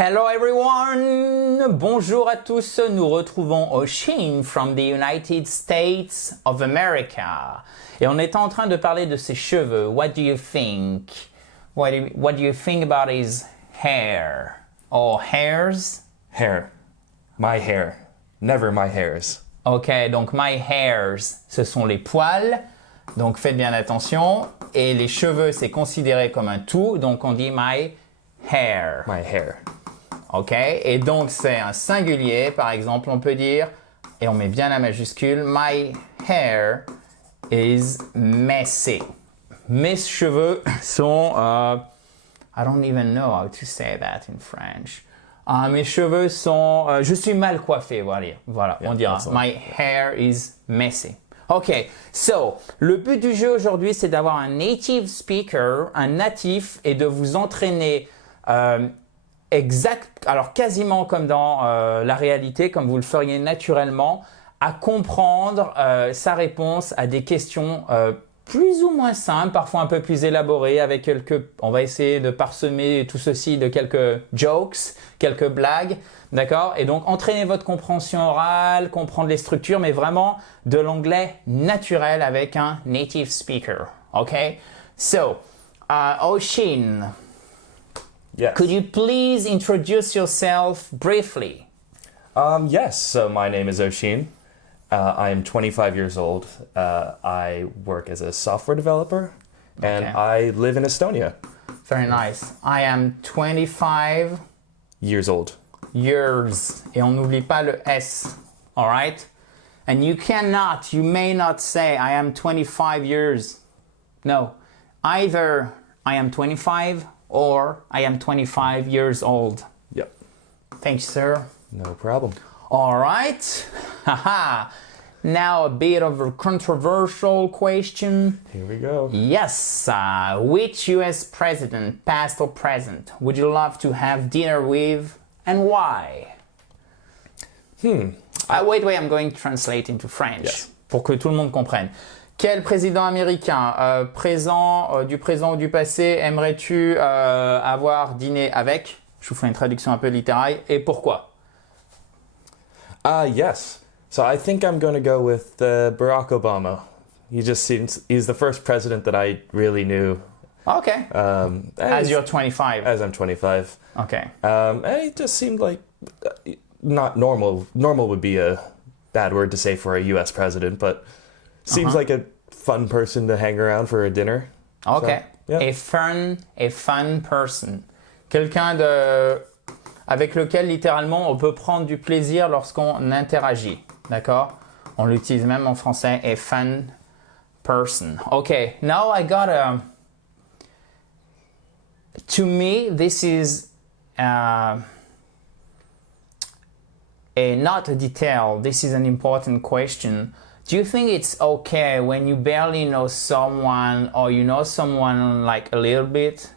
Hello everyone! Bonjour à tous, nous retrouvons Oshin from the United States of America. Et on était en train de parler de ses cheveux. What do you think? What do you think about his hair? Or hairs? Hair. My hair. Never my hairs. Ok, donc my hairs, ce sont les poils. Donc faites bien attention. Et les cheveux, c'est considéré comme un tout. Donc on dit my hair. My hair. Ok, et donc c'est un singulier. Par exemple, on peut dire, et on met bien la majuscule, my hair is messy. Mes cheveux sont, I don't even know how to say that in French. Mes cheveux sont, je suis mal coiffé, voilà, yeah, on dira, my hair is messy. Ok, so, le but du jeu aujourd'hui, c'est d'avoir un native speaker, un natif, et de vous entraîner alors quasiment comme dans la réalité, comme vous le feriez naturellement, à comprendre sa réponse à des questions plus ou moins simples, parfois un peu plus élaborées, avec on va essayer de parsemer tout ceci de quelques jokes, quelques blagues, d'accord? Et donc, entraînez votre compréhension orale, comprendre les structures, mais vraiment de l'anglais naturel avec un native speaker, ok? So, Oshin, yes. Could you please introduce yourself briefly? Yes, so my name is Oshin. I am 25 years old. I work as a software developer, and Okay. I live in Estonia. Very nice. I am 25 Years old. years. Et on n'oublie pas le S. All right? And you may not say I am 25 years. No. Either I am 25 or I am 25 years old. Yep. Thank you, sir. No problem. All right. Haha. Now a bit of a controversial question. Here we go. Yes. Which US president, past or present, would you love to have dinner with and why? Wait, I'm going to translate into French. Yes. Pour que tout le monde comprenne. Quel président américain, du présent ou du passé, aimerais-tu avoir dîné avec? Je vous fais une traduction un peu littérale. Et pourquoi? Yes. So I think I'm going to go with Barack Obama. He's the first president that I really knew. Okay. As you're 25. As I'm 25. Okay. And he just seemed like not normal. Normal would be a bad word to say for a U.S. president, but seems like a fun person to hang around for a dinner. Okay. So, yeah. A fun person. Quelqu'un avec lequel littéralement on peut prendre du plaisir lorsqu'on interagit. D'accord? On l'utilise même en français, a fun person. Okay, now I got to me, this is not a detail, this is an important question. Do you think it's okay when you barely know someone or you know someone like a little bit,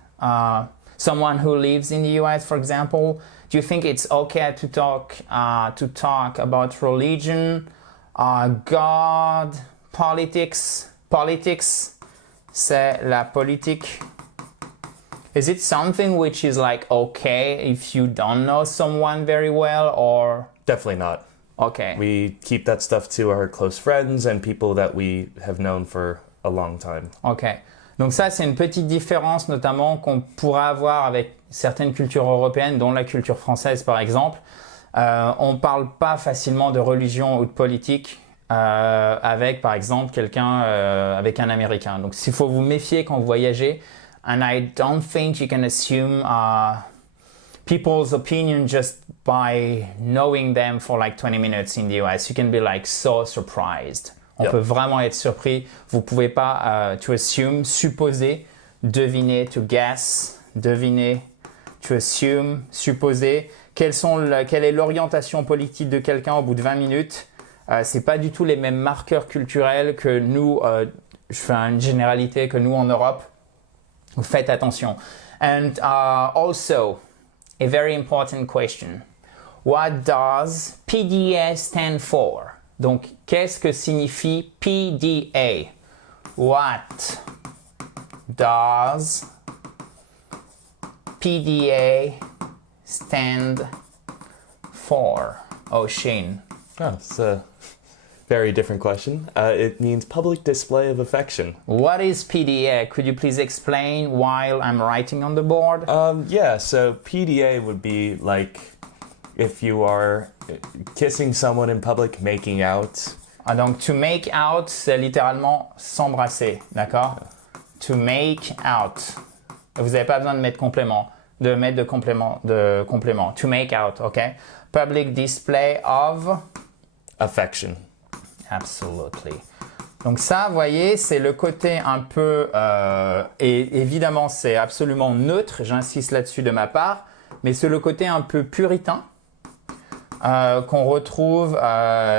someone who lives in the US, for example, do you think it's okay to talk about religion, God, politics? Politics, c'est la politique. Is it something which is like okay if you don't know someone very well or? Definitely not. Okay. We keep that stuff to our close friends and people that we have known for a long time. Ok. Donc ça, c'est une petite différence notamment qu'on pourrait avoir avec certaines cultures européennes, dont la culture française par exemple. On ne parle pas facilement de religion ou de politique avec par exemple quelqu'un, avec un Américain. Donc il faut vous méfier quand vous voyagez. And I don't think you can assume people's opinion just by knowing them for like 20 minutes in the US. You can be like so surprised. On peut vraiment être surpris. Vous pouvez pas to assume, supposer, deviner, to guess, deviner, to assume, supposer. Quelle est l'orientation politique de quelqu'un au bout de 20 minutes? C'est pas du tout les mêmes marqueurs culturels que nous, je fais une généralité, que nous en Europe. Faites attention. And also, a very important question. What does PDA stand for? Donc, qu'est-ce que signifie PDA? What does PDA stand for? Ocean. Oh, it's a very different question. It means public display of affection. What is PDA? Could you please explain while I'm writing on the board? Yeah, so PDA would be like if you are kissing someone in public, making out. Ah, donc, to make out, c'est littéralement s'embrasser, d'accord? To make out. Vous n'avez pas besoin de mettre complément, de complément. To make out, ok? Public display of Affection. Absolutely. Donc ça, vous voyez, c'est le côté un peu... et évidemment, c'est absolument neutre, j'insiste là-dessus de ma part, mais c'est le côté un peu puritain qu'on retrouve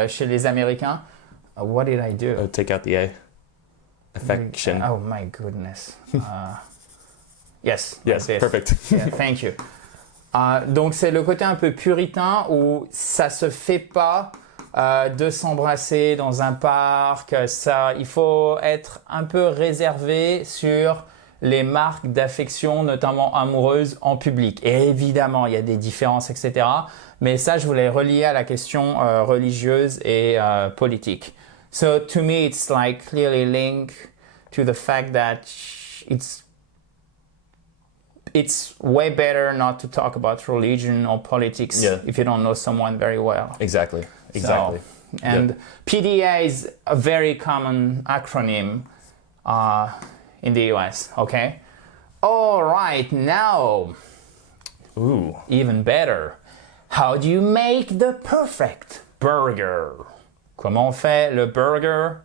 chez les Américains. What did I do? Take out the A. Affection. Oh my goodness. Yes. Yes, perfect. Yeah, thank you. Donc c'est le côté un peu puritain où ça se fait pas de s'embrasser dans un parc. Il faut être un peu réservé sur les marques d'affection, notamment amoureuses, en public. Et évidemment, il y a des différences, etc. Mais ça, je voulais relier à la question religieuse et politique. So to me, it's like clearly linked to the fact that it's way better not to talk about religion or politics if you don't know someone very well. Exactly. So, and PDA is a very common acronym in the US, okay? All right, now, even better. How do you make the perfect burger? Comment on fait le burger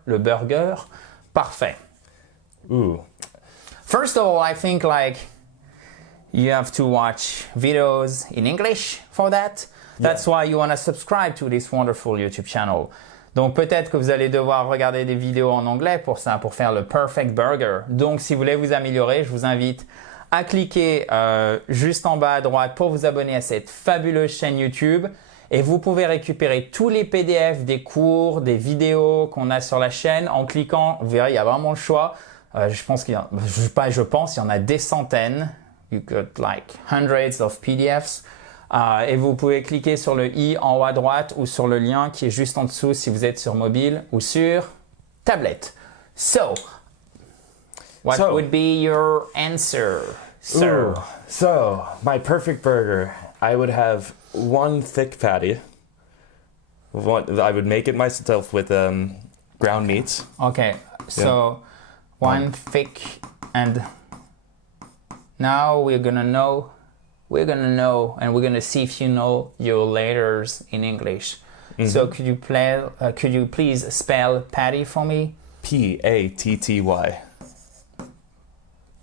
parfait? First of all, I think like you have to watch videos in English for that. That's why you want to subscribe to this wonderful YouTube channel. Donc peut-être que vous allez devoir regarder des vidéos en anglais pour ça, pour faire le perfect burger. Donc si vous voulez vous améliorer, je vous invite à cliquer juste en bas à droite pour vous abonner à cette fabuleuse chaîne YouTube. Et vous pouvez récupérer tous les PDF des cours, des vidéos qu'on a sur la chaîne en cliquant. Vous verrez, il y a vraiment le choix. Je pense il y en a des centaines. You got like hundreds of PDFs. Et vous pouvez cliquer sur le i en haut à droite ou sur le lien qui est juste en dessous si vous êtes sur mobile ou sur tablette. So, what would be your answer, sir? So, my perfect burger, I would have one thick patty. I would make it myself with ground meats. Okay, so one thick, and now we're gonna know, and we're gonna see if you know your letters in English. So could you please spell patty for me? P-A-T-T-Y.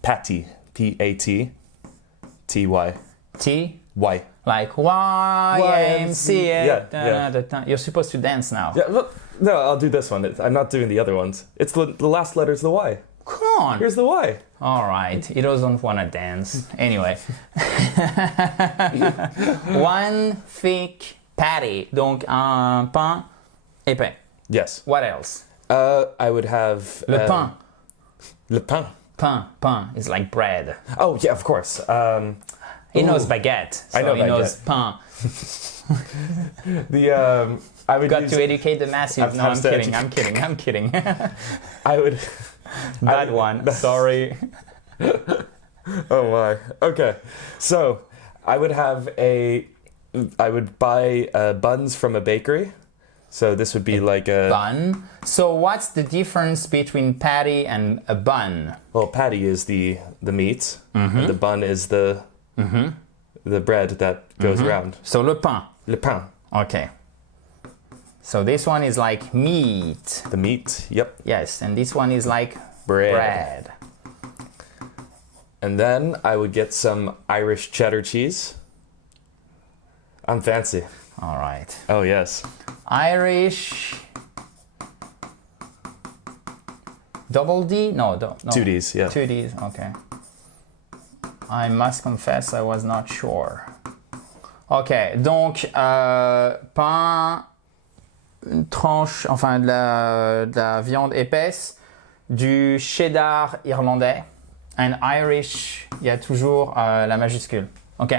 Patty. P-A-T-T-Y. T? Y. Like YMCA. Yeah. You're supposed to dance now. Yeah, look, no, I'll do this one. I'm not doing the other ones. It's the last letter is the Y. Come on. Here's the Y. All right. He doesn't want to dance. Anyway. One thick patty. Donc un pain épais. Yes. What else? I would have... Le pain. Le pain. Pain is like bread. Oh, yeah, of course. He knows baguette. So I know he knows pain. I would Got to educate the masses. No, I'm kidding. I would... Bad one. Sorry. Oh my. Okay. So, I would buy buns from a bakery. So this would be like a... Bun? So what's the difference between patty and a bun? Well, patty is the meat. And the bun is the bread that goes around. So le pain. Le pain. Okay. So this one is like meat. The meat, yep. Yes, and this one is like bread. And then I would get some Irish cheddar cheese. I'm fancy. All right. Oh, yes. Irish... Double D? No. 2 Ds, yeah. 2 Ds, okay. I must confess I was not sure. Ok, donc pain, une tranche, enfin de la viande épaisse, du cheddar irlandais, and Irish, il y a toujours la majuscule. Ok.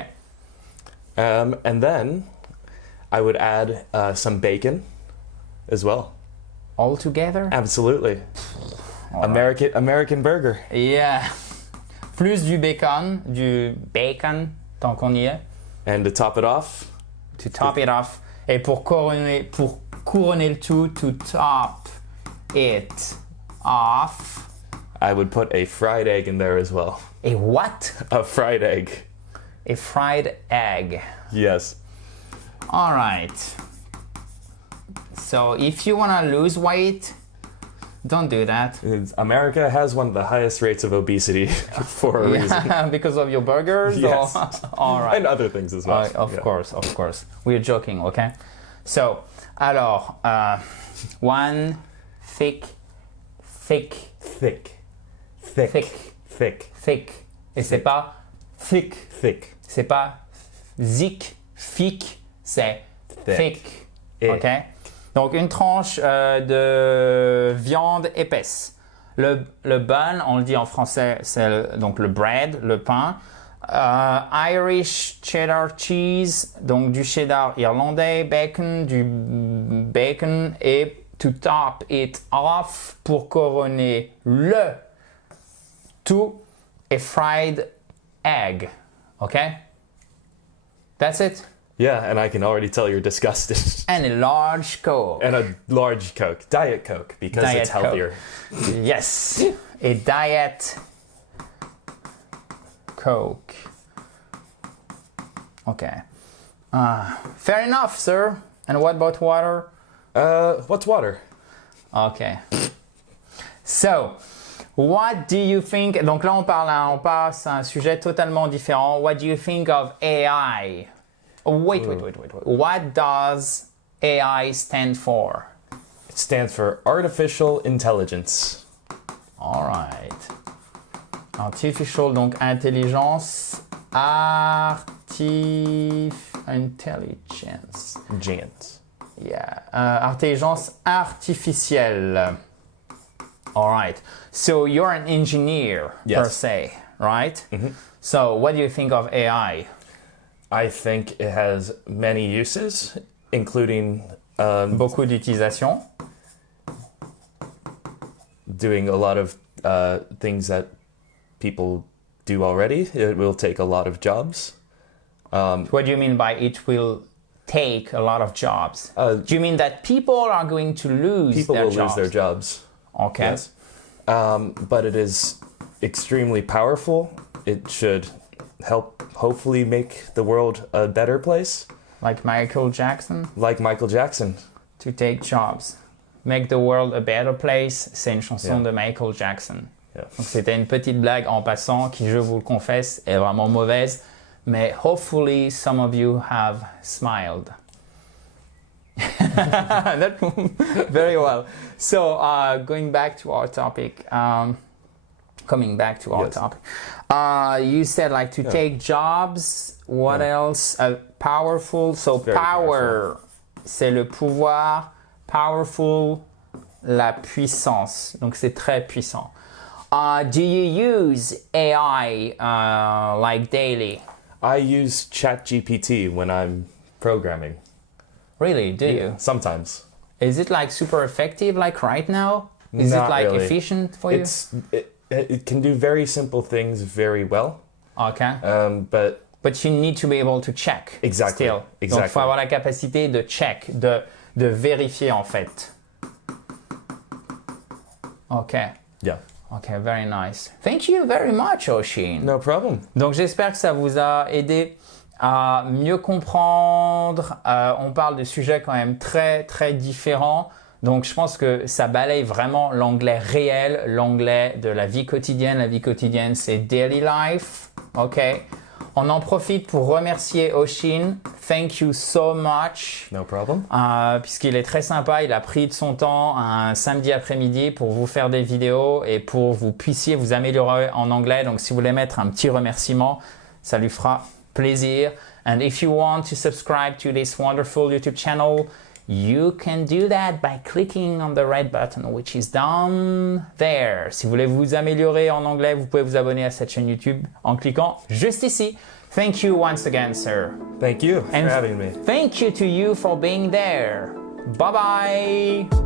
And then I would add some bacon as well. All together? Absolutely. American burger. Yeah. Plus du bacon, tant qu'on y est. And to top it off. To top it off. Et pour couronner le tout, to top it off. I would put a fried egg in there as well. A what? A fried egg. A fried egg. Yes. All right. So if you want to lose weight, don't do that. America has one of the highest rates of obesity for a reason. Because of your burgers? Yes. All right. And other things as well. Of course. We're joking, okay? So, alors, one thick. Thick. Et c'est pas thick. C'est pas zic, fic, c'est thick. Ok? Donc une tranche de viande épaisse. Le bun, on le dit en français, c'est donc le bread, le pain. Irish cheddar cheese, donc du cheddar irlandais, bacon, du bacon et to top it off pour couronner le tout a fried egg. Okay? That's it. Yeah, and I can already tell you're disgusted. And a large Coke. And a large Coke. Diet Coke, because Diet it's healthier. Coke. Yes. A Diet Coke. Okay. Fair enough, sir. And what about water? What's water? Okay. So, what do you think? Donc là, on passe à un sujet totalement différent. What do you think of AI? Oh, wait. What does AI stand for? It stands for Artificial Intelligence. All right. Artificial, donc intelligence. Intelligence. Giants. Yeah. Intelligence artificielle. All right. So you're an engineer, per se, right? Mm-hmm. So what do you think of AI? I think it has many uses, including beaucoup d'utilisation. Doing a lot of things that people do already. It will take a lot of jobs. What do you mean by it will take a lot of jobs? Do you mean that people are going to lose people their will jobs? lose their jobs. Okay. Yes. But it is extremely powerful. It should help hopefully make the world a better place. Like Michael Jackson? Like Michael Jackson. To take jobs. Make the world a better place, c'est une chanson de Michael Jackson. Yeah. Donc c'était une petite blague en passant qui, je vous le confesse, est vraiment mauvaise. Mais hopefully some of you have smiled. That, very well. So going back to our topic, coming back to our topic, you said like to take jobs. What else? Powerful. So Very power, c'est le pouvoir. Powerful, la puissance. Donc c'est très puissant. Do you use AI like daily? I use ChatGPT when I'm programming. Really? Do you? Sometimes. Is it like super effective like right now? Is Not it like really. efficient for you? It can do very simple things very well. Okay. But you need to be able to check. Exactly. Still. Exactly. Donc il faut avoir la capacité de check, de vérifier en fait. Okay. Yeah. Okay, very nice. Thank you very much, Oshin. No problem. Donc j'espère que ça vous a aidé à mieux comprendre. On parle de sujets quand même très très différents. Donc je pense que ça balaye vraiment l'anglais réel, l'anglais de la vie quotidienne. La vie quotidienne, c'est daily life. Ok. On en profite pour remercier Oshin. Thank you so much. No problem. Puisqu'il est très sympa, il a pris de son temps un samedi après-midi pour vous faire des vidéos et pour que vous puissiez vous améliorer en anglais. Donc si vous voulez mettre un petit remerciement, ça lui fera plaisir. And if you want to subscribe to this wonderful YouTube channel, you can do that by clicking on the red button which is down there. Si vous voulez vous améliorer en anglais, vous pouvez vous abonner à cette chaîne YouTube en cliquant juste ici. Thank you once again, sir. Thank you for And having me. Thank you to you for being there. Bye-bye.